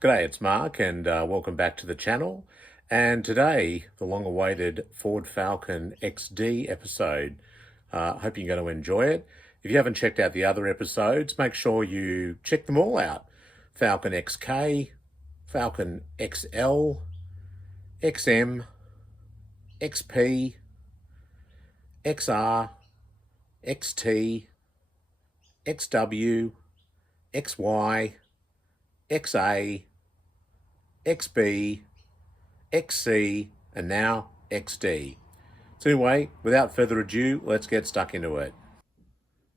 G'day, it's Mark, and welcome back to the channel. And today, the long-awaited Ford Falcon XD episode. Hope you're going to enjoy it. If you haven't checked out the other episodes, make sure you check them all out. Falcon XK, Falcon XL, XM, XP, XR, XT, XW, XY, XA, XB, XC, and now XD. So anyway, without further ado, let's get stuck into it.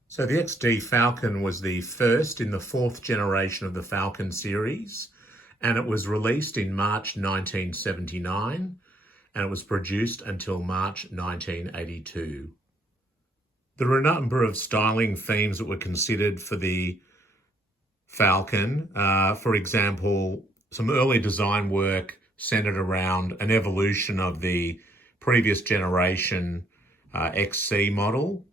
So the XD Falcon was the first in the fourth generation of the Falcon series, and it was released in March 1979, and it was produced until March 1982. There were a number of styling themes that were considered for the Falcon. For example, some early design work centered around an evolution of the previous generation XC model.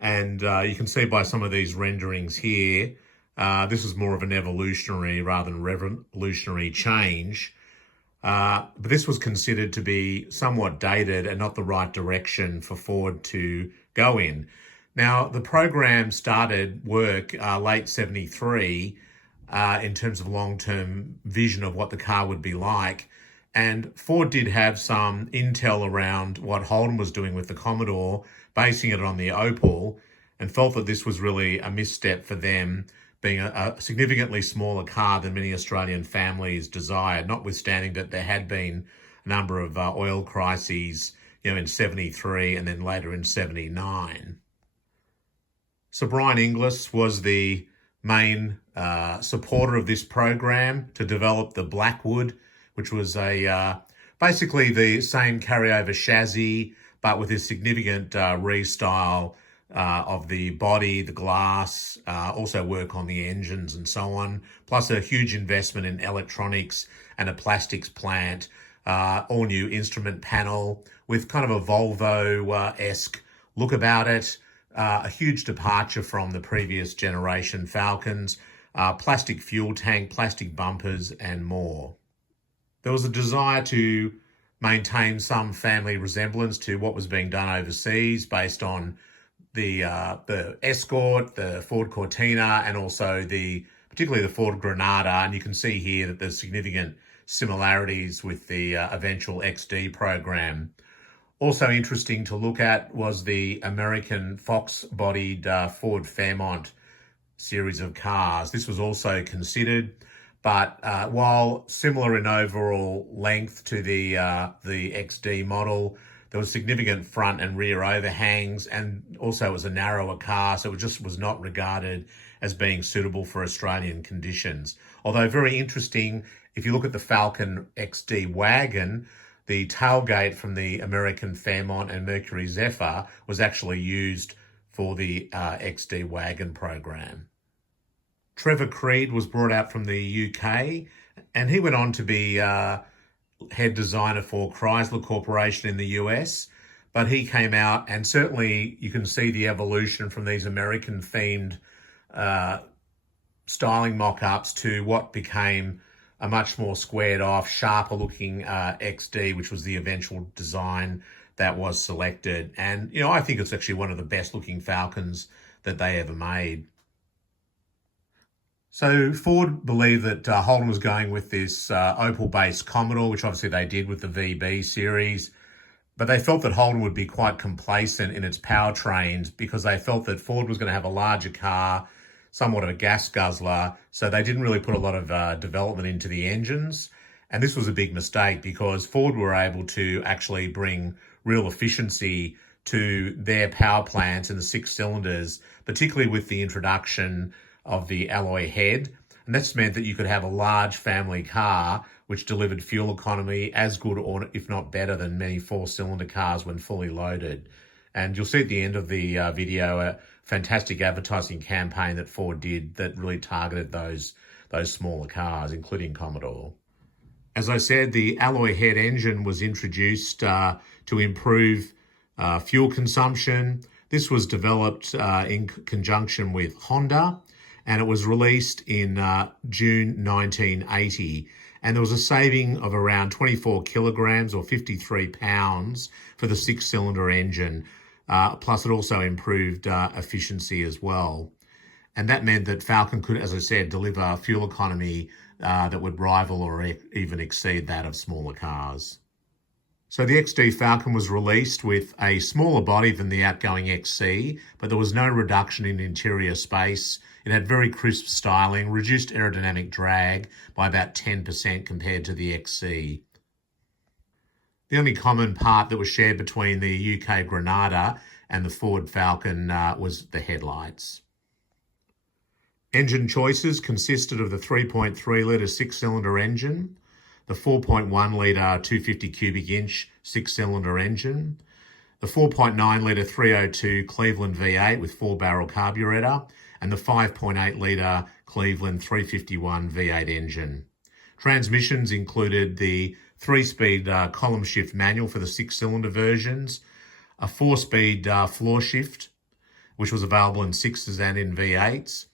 And you can see by some of these renderings here, this is more of an evolutionary rather than revolutionary change. But this was considered to be somewhat dated and not the right direction for Ford to go in. Now, the program started work late 73 in terms of long-term vision of what the car would be like. And Ford did have some intel around what Holden was doing with the Commodore, basing it on the Opel, and felt that this was really a misstep for them, being a significantly smaller car than many Australian families desired, notwithstanding that there had been a number of oil crises, in 73 and then later in 79. So Brian Inglis was the main supporter of this program to develop the Blackwood, which was basically the same carryover chassis, but with a significant restyle of the body, the glass, also work on the engines and so on, plus a huge investment in electronics and a plastics plant, all new instrument panel with kind of a Volvo-esque look about it. A huge departure from the previous generation Falcons, plastic fuel tank, plastic bumpers, and more. There was a desire to maintain some family resemblance to what was being done overseas based on the Escort, the Ford Cortina, and also particularly the Ford Granada. And you can see here that there's significant similarities with the eventual XD program. Also interesting to look at was the American Fox-bodied Ford Fairmont series of cars. This was also considered, but while similar in overall length to the XD model, there was significant front and rear overhangs, and also it was a narrower car, so it just was not regarded as being suitable for Australian conditions. Although very interesting, if you look at the Falcon XD wagon, the tailgate from the American Fairmont and Mercury Zephyr was actually used for the XD wagon program. Trevor Creed was brought out from the UK, and he went on to be head designer for Chrysler Corporation in the US, but he came out, and certainly you can see the evolution from these American-themed styling mock-ups to what became a much more squared off, sharper looking XD, which was the eventual design that was selected. And, I think it's actually one of the best looking Falcons that they ever made. So Ford believed that Holden was going with this Opel-based Commodore, which obviously they did with the VB series, but they felt that Holden would be quite complacent in its powertrains because they felt that Ford was going to have a larger car, somewhat of a gas guzzler, so they didn't really put a lot of development into the engines. And this was a big mistake because Ford were able to actually bring real efficiency to their power plants in the 6 cylinders, particularly with the introduction of the alloy head. And that's meant that you could have a large family car which delivered fuel economy as good or if not better than many 4-cylinder cars when fully loaded. And you'll see at the end of the video fantastic advertising campaign that Ford did that really targeted those smaller cars, including Commodore. As I said, the alloy head engine was introduced to improve fuel consumption. This was developed in conjunction with Honda, and it was released in June 1980. And there was a saving of around 24 kilograms or 53 pounds for the six-cylinder engine. Plus, it also improved efficiency as well. And that meant that Falcon could, as I said, deliver fuel economy that would rival or even exceed that of smaller cars. So the XD Falcon was released with a smaller body than the outgoing XC, but there was no reduction in interior space. It had very crisp styling, reduced aerodynamic drag by about 10% compared to the XC. The only common part that was shared between the UK Granada and the Ford Falcon was the headlights. Engine choices consisted of the 3.3 litre six-cylinder engine, the 4.1 litre 250 cubic inch six-cylinder engine, the 4.9 litre 302 Cleveland V8 with 4-barrel carburetor, and the 5.8 litre Cleveland 351 V8 engine. Transmissions included the 3-speed column shift manual for the six-cylinder versions, a 4-speed floor shift, which was available in 6s and in V8s,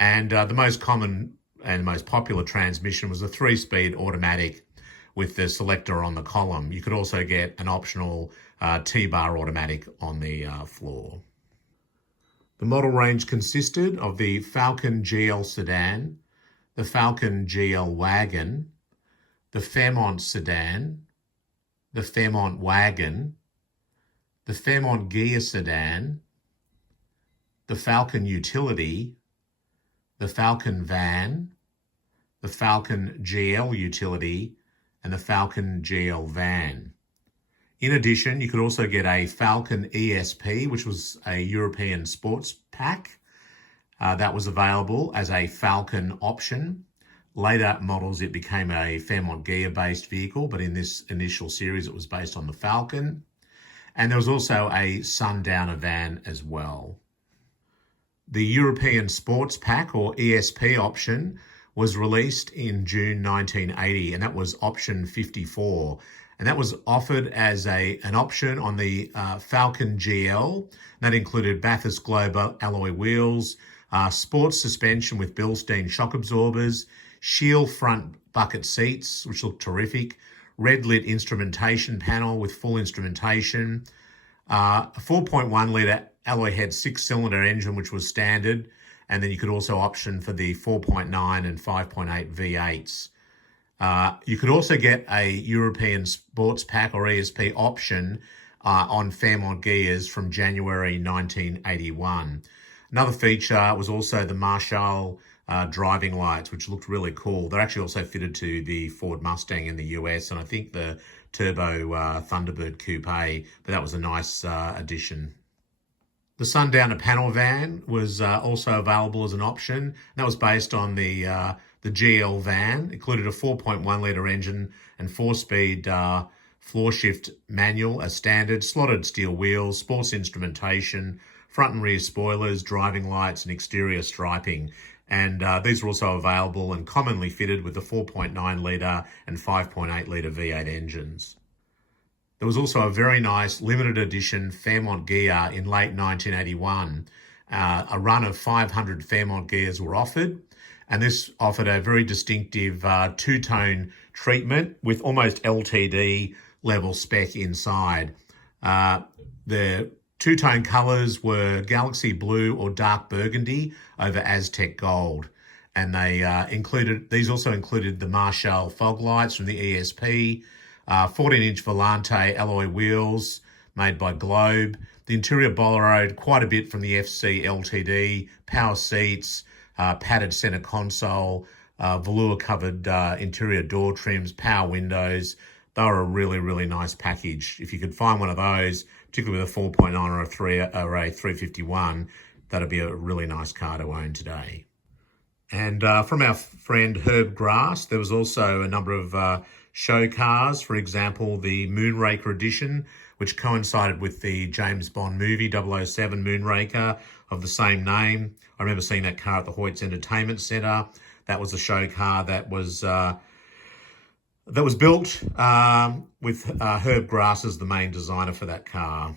and the most common and most popular transmission was a 3-speed automatic with the selector on the column. You could also get an optional T-bar automatic on the floor. The model range consisted of the Falcon GL sedan, the Falcon GL wagon, the Fairmont sedan, the Fairmont wagon, the Fairmont Ghia sedan, the Falcon utility, the Falcon van, the Falcon GL utility, and the Falcon GL van. In addition, you could also get a Falcon ESP, which was a European sports pack. That was available as a Falcon option. Later models, it became a Fairmont Ghia-based vehicle, but in this initial series, it was based on the Falcon. And there was also a Sundowner van as well. The European Sports Pack, or ESP option, was released in June 1980, and that was option 54. And that was offered as an option on the Falcon GL. That included Bathurst Globe alloy wheels, sports suspension with Bilstein shock absorbers, Shield front bucket seats, which looked terrific, red lit instrumentation panel with full instrumentation, a 4.1 litre alloy head six-cylinder engine, which was standard, and then you could also option for the 4.9 and 5.8 V8s. You could also get a European Sports Pack or ESP option on Fairmont Ghias from January 1981. Another feature was also the Marshall driving lights, which looked really cool. They're actually also fitted to the Ford Mustang in the US, and I think the Turbo Thunderbird Coupe, but that was a nice addition. The Sundowner panel van was also available as an option. That was based on the GL van. It included a 4.1 litre engine and 4-speed floor shift manual as standard, slotted steel wheels, sports instrumentation, front and rear spoilers, driving lights, and exterior striping. And these were also available and commonly fitted with the 4.9 litre and 5.8 litre V8 engines. There was also a very nice limited edition Fairmont Ghia in late 1981. A run of 500 Fairmont Ghias were offered, and this offered a very distinctive two-tone treatment with almost LTD level spec inside. The two-tone colours were Galaxy Blue or Dark Burgundy over Aztec Gold. And these also included the Marshall fog lights from the ESP, 14-inch Volante alloy wheels made by Globe. The interior borrowed quite a bit from the FC LTD, power seats, padded centre console, velour-covered interior door trims, power windows. They were a really, really nice package. If you could find one of those, particularly with a 4.9 or a 351, that'd be a really nice car to own today. And from our friend Herb Grass, there was also a number of show cars, for example, the Moonraker edition, which coincided with the James Bond movie 007 Moonraker of the same name. I remember seeing that car at the Hoyts Entertainment Centre. That was a show car that was built with Herb Grass as the main designer for that car.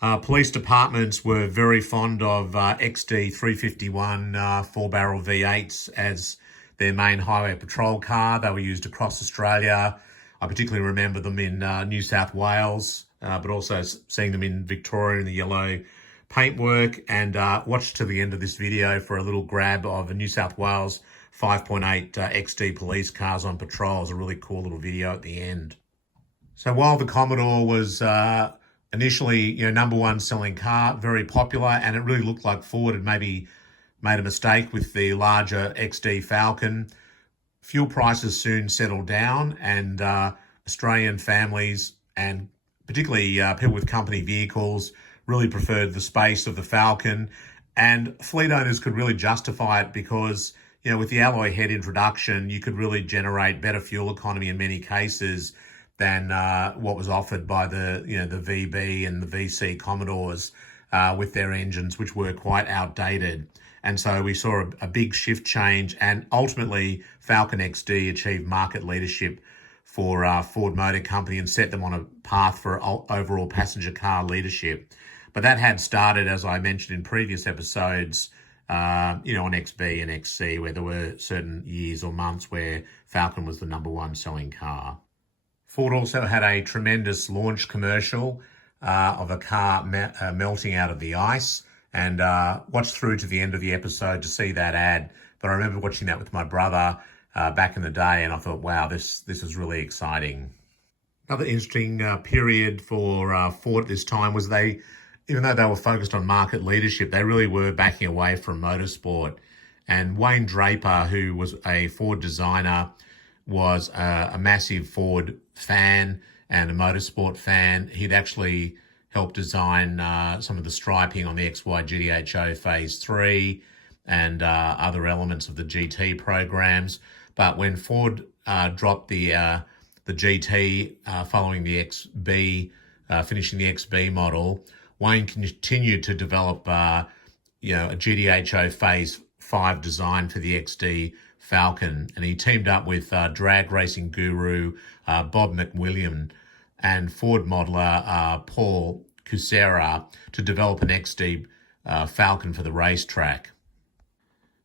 Police departments were very fond of XD 351 4-barrel V8s as their main highway patrol car. They were used across Australia. I particularly remember them in New South Wales, but also seeing them in Victoria in the yellow paintwork. And watch to the end of this video for a little grab of a New South Wales 5.8 XD police cars on patrol. It's a really cool little video at the end. So while the Commodore was initially, number one selling car, very popular, and it really looked like Ford had maybe made a mistake with the larger XD Falcon, fuel prices soon settled down, and Australian families, and particularly people with company vehicles, really preferred the space of the Falcon. And fleet owners could really justify it because, with the alloy head introduction, you could really generate better fuel economy in many cases than what was offered by the VB and the VC Commodores with their engines, which were quite outdated. And so we saw a big shift change, and ultimately Falcon XD achieved market leadership for Ford Motor Company and set them on a path for overall passenger car leadership. But that had started, as I mentioned in previous episodes, on XB and XC, where there were certain years or months where Falcon was the number one selling car. Ford also had a tremendous launch commercial of a car melting out of the ice, and watch through to the end of the episode to see that ad. But I remember watching that with my brother back in the day, and I thought, wow, this is really exciting. Another interesting period for Ford at this time was even though they were focused on market leadership, they really were backing away from motorsport. And Wayne Draper, who was a Ford designer, was a massive Ford fan and a motorsport fan. He'd actually helped design some of the striping on the XY GTHO Phase 3 and other elements of the GT programs. But when Ford dropped the GT following the XB, finishing the XB model, Wayne continued to develop a GTHO Phase 5 design for the XD Falcon, and he teamed up with drag racing guru Bob McWilliam and Ford modeler Paul Kucera to develop an XD Falcon for the racetrack.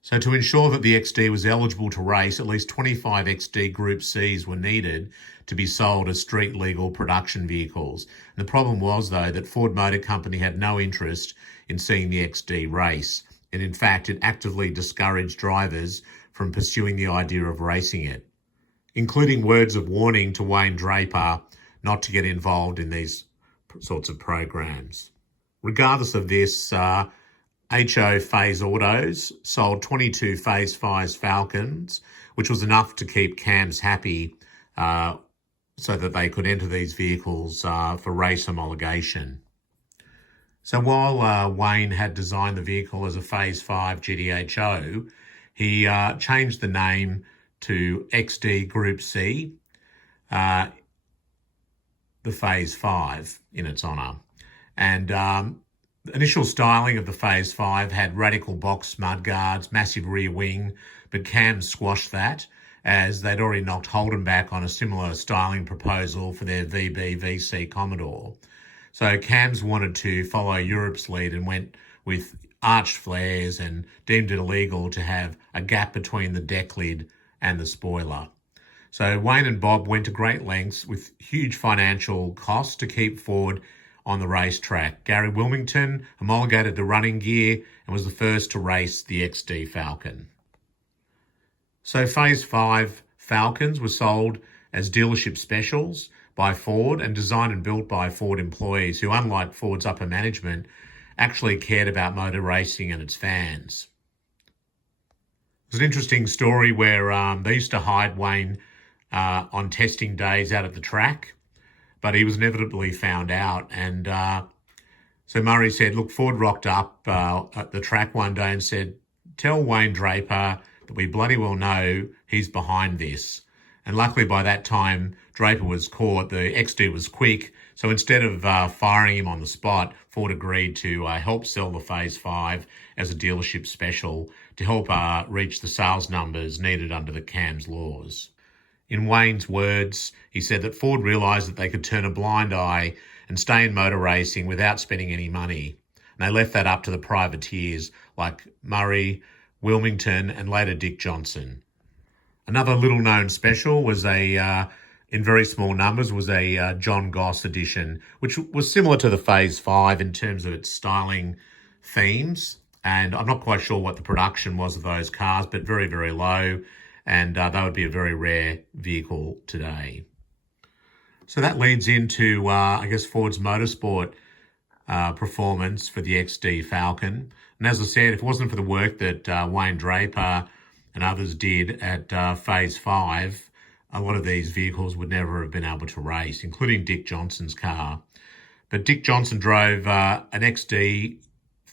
So to ensure that the XD was eligible to race, at least 25 XD Group Cs were needed to be sold as street legal production vehicles. And the problem was, though, that Ford Motor Company had no interest in seeing the XD race. And in fact, it actively discouraged drivers from pursuing the idea of racing it, including words of warning to Wayne Draper not to get involved in these sorts of programs. Regardless of this, HO Phase Autos sold 22 Phase 5 Falcons, which was enough to keep CAMS happy so that they could enter these vehicles for race homologation. So while Wayne had designed the vehicle as a Phase 5 GTHO, he changed the name to XD Group C, the Phase 5 in its honour. And the initial styling of the Phase 5 had radical box mudguards, massive rear wing, but CAMS squashed that as they'd already knocked Holden back on a similar styling proposal for their VB VC Commodore. So CAMS wanted to follow Europe's lead and went with arched flares and deemed it illegal to have a gap between the deck lid and the spoiler. So Wayne and Bob went to great lengths with huge financial costs to keep Ford on the racetrack. Gary Wilmington homologated the running gear and was the first to race the XD Falcon. So Phase 5 Falcons were sold as dealership specials by Ford and designed and built by Ford employees who, unlike Ford's upper management, actually cared about motor racing and its fans. There's an interesting story where they used to hide Wayne on testing days out at the track, but he was inevitably found out. And so Murray said, look, Ford rocked up at the track one day and said, tell Wayne Draper that we bloody well know he's behind this. And luckily by that time, Draper was caught. The XD was quick. So instead of firing him on the spot, Ford agreed to help sell the Phase 5 as a dealership special to help reach the sales numbers needed under the CAMS laws. In Wayne's words, he said that Ford realised that they could turn a blind eye and stay in motor racing without spending any money. And they left that up to the privateers like Murray, Wilmington, and later Dick Johnson. Another little-known special was in very small numbers, was a John Goss edition, which was similar to the Phase 5 in terms of its styling themes. And I'm not quite sure what the production was of those cars, but very, very low. And that would be a very rare vehicle today. So that leads into, I guess, Ford's Motorsport performance for the XD Falcon. And as I said, if it wasn't for the work that Wayne Draper and others did at Phase 5, a lot of these vehicles would never have been able to race, including Dick Johnson's car. But Dick Johnson drove an XD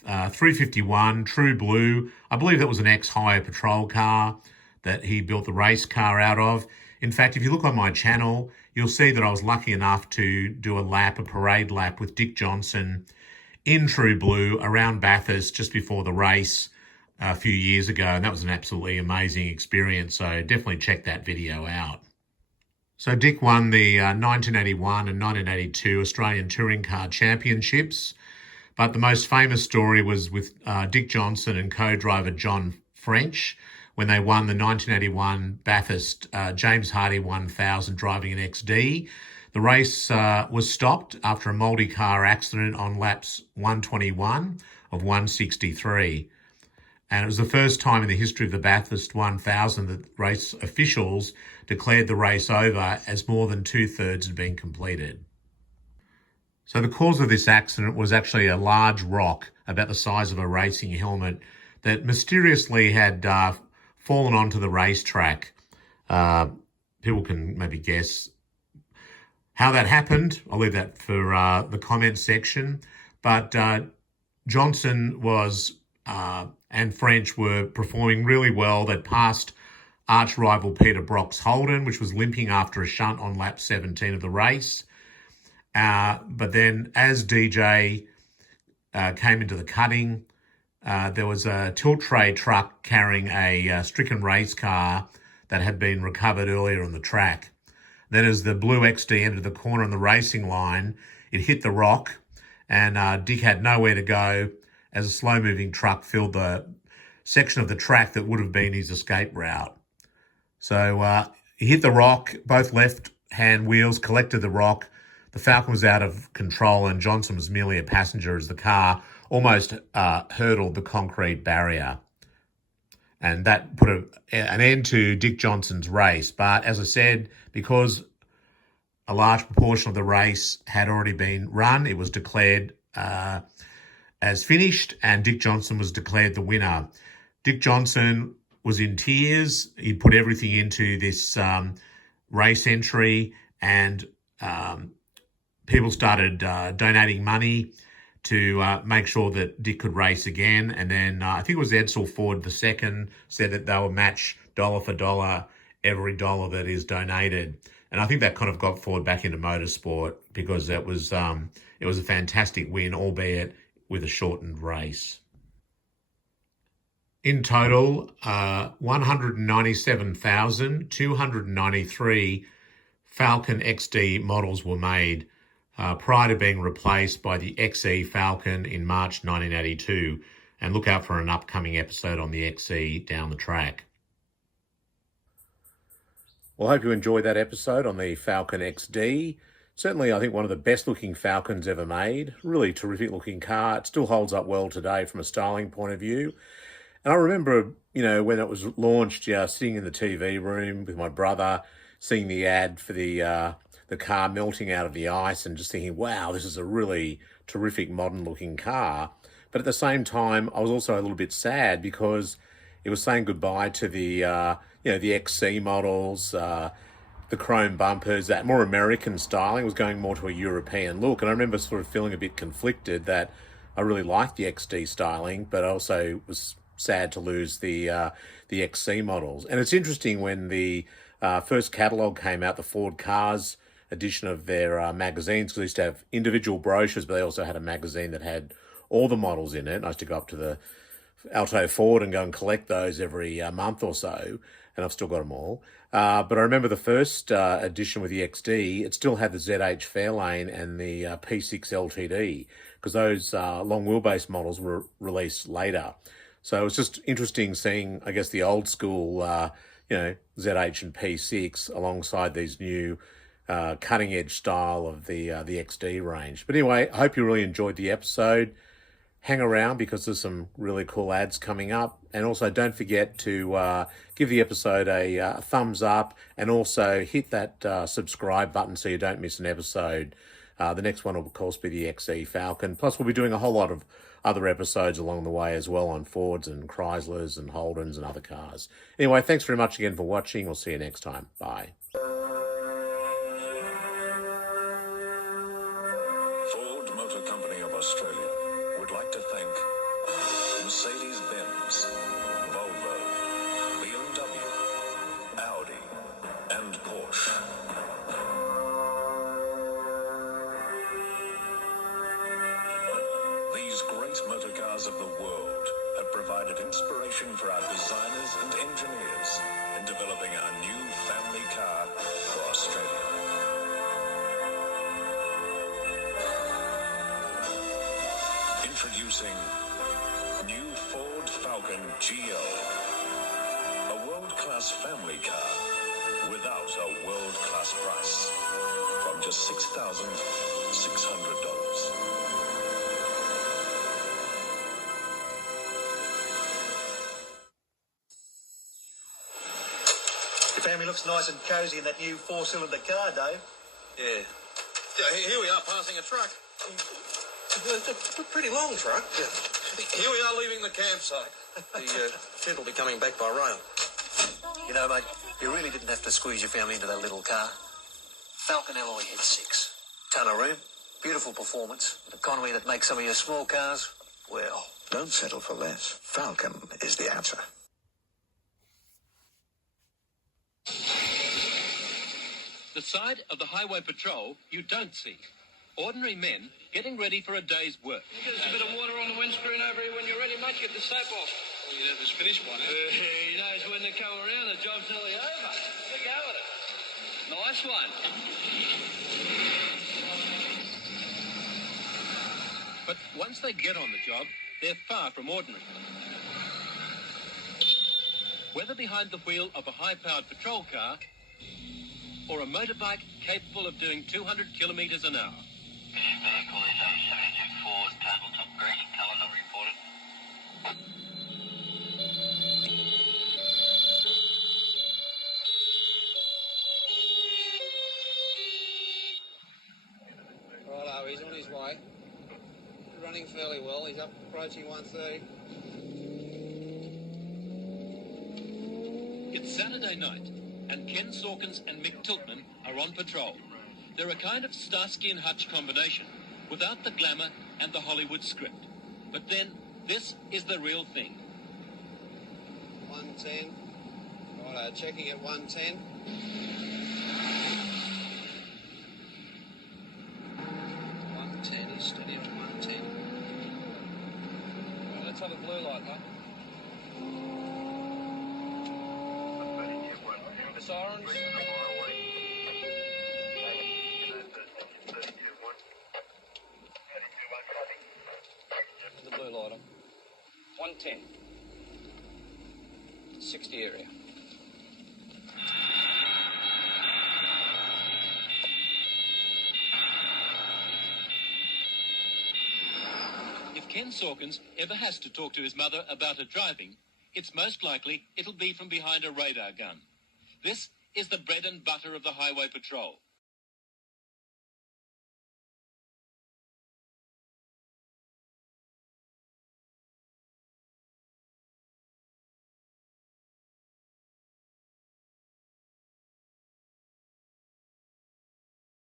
351 True Blue. I believe that was an ex-hire patrol car that he built the race car out of. In fact, if you look on my channel, you'll see that I was lucky enough to do a parade lap with Dick Johnson in True Blue around Bathurst just before the race a few years ago. And that was an absolutely amazing experience. So definitely check that video out. So Dick won the 1981 and 1982 Australian Touring Car Championships. But the most famous story was with Dick Johnson and co-driver John French when they won the 1981 Bathurst James Hardy 1000 driving an XD. The race was stopped after a multi-car accident on laps 121 of 163. And it was the first time in the history of the Bathurst 1000 that race officials declared the race over as more than 2/3 had been completed. So the cause of this accident was actually a large rock about the size of a racing helmet that mysteriously had fallen onto the racetrack. People can maybe guess how that happened. I'll leave that for the comment section. But Johnson was and French were performing really well. They'd passed arch rival Peter Brock's Holden, which was limping after a shunt on lap 17 of the race. But then as DJ came into the cutting, there was a tilt tray truck carrying a stricken race car that had been recovered earlier on the track. Then as the blue XD entered the corner on the racing line, it hit the rock and Dick had nowhere to go as a slow-moving truck filled the section of the track that would have been his escape route. So he hit the rock, both left-hand wheels collected the rock. The Falcon was out of control and Johnson was merely a passenger as the car almost hurdled the concrete barrier. And that put an end to Dick Johnson's race. But as I said, because a large proportion of the race had already been run, it was declared as finished and Dick Johnson was declared the winner. Dick Johnson was in tears. He'd put everything into this race entry and people started donating money to make sure that Dick could race again. And then I think it was Edsel Ford II said that they will match dollar for dollar every dollar that is donated. And I think that kind of got Ford back into motorsport because it was a fantastic win, albeit with a shortened race. In total, 197,293 Falcon XD models were made prior to being replaced by the XE Falcon in March 1982. And look out for an upcoming episode on the XE down the track. Well, I hope you enjoyed that episode on the Falcon XD. Certainly, I think one of the best looking Falcons ever made. Really terrific looking car. It still holds up well today from a styling point of view. And I remember, when it was launched, sitting in the TV room with my brother, seeing the ad for the car melting out of the ice and just thinking, wow, this is a really terrific modern looking car. But at the same time, I was also a little bit sad because it was saying goodbye to the XC models, the chrome bumpers, that more American styling was going more to a European look. And I remember sort of feeling a bit conflicted that I really liked the XD styling, but I also was sad to lose the XC models. And it's interesting when the first catalogue came out, the Ford Cars edition of their magazines, because they used to have individual brochures, but they also had a magazine that had all the models in it. I used to go up to the Alto Ford and go and collect those every month or so, and I've still got them all. But I remember the first edition with the XD, it still had the ZH Fairlane and the P6 LTD, because those long wheelbase models were released later. So it was just interesting seeing, I guess, the old school, ZH and P6 alongside these new cutting edge style of the XD range. But anyway, I hope you really enjoyed the episode. Hang around because there's some really cool ads coming up. And also don't forget to give the episode a thumbs up, and also hit that subscribe button so you don't miss an episode. The next one will, of course, be the XD Falcon. Plus, we'll be doing a whole lot of other episodes along the way as well on Fords and Chryslers and Holdens and other cars. Anyway, thanks very much again for watching. We'll see you next time. Bye. Ford Motor Company of Australia would like to thank Mercedes-Benz, Volvo, BMW, Audi, and Porsche. These great motor cars of the world have provided inspiration for our designers and engineers in developing our new family car for Australia. Introducing new Ford Falcon GL, a world-class family car without a world-class price, from just $6,600. Your family looks nice and cosy in that new four-cylinder car, Dave. Yeah. Here we are passing a truck. It's a pretty long truck. Yeah. Here we are leaving the campsite. The kid will be coming back by rail. You know, mate, you really didn't have to squeeze your family into that little car. Falcon alloy head 6. Ton of room, beautiful performance, an economy that makes some of your small cars, well... Don't settle for less. Falcon is the answer. The side of the highway patrol you don't see. Ordinary men getting ready for a day's work. There's a bit of water on the windscreen over here. When you're ready, mate, get the soap off. Well, you'd have this finished by now. He knows when they come around, the job's nearly over. Look go at it. Nice one. But once they get on the job, they're far from ordinary. Whether behind the wheel of a high-powered patrol car or a motorbike capable of doing 200 kilometres an hour. This vehicle is a 74 tabletop green in colour, not reported. Righto, he's on his way. Running fairly well. He's up approaching 130. It's Saturday night, and Ken Sawkins and Mick Tiltman are on patrol. They're a kind of Starsky and Hutch combination, without the glamour and the Hollywood script. But then, this is the real thing. 110. Righto, checking at 110. 110, he's steady on 110. Well, let's have a blue light, mate. The sirens. The blue light on. 110. 60 area. If Ken Sawkins ever has to talk to his mother about her driving, it's most likely it'll be from behind a radar gun. This is the bread and butter of the highway patrol.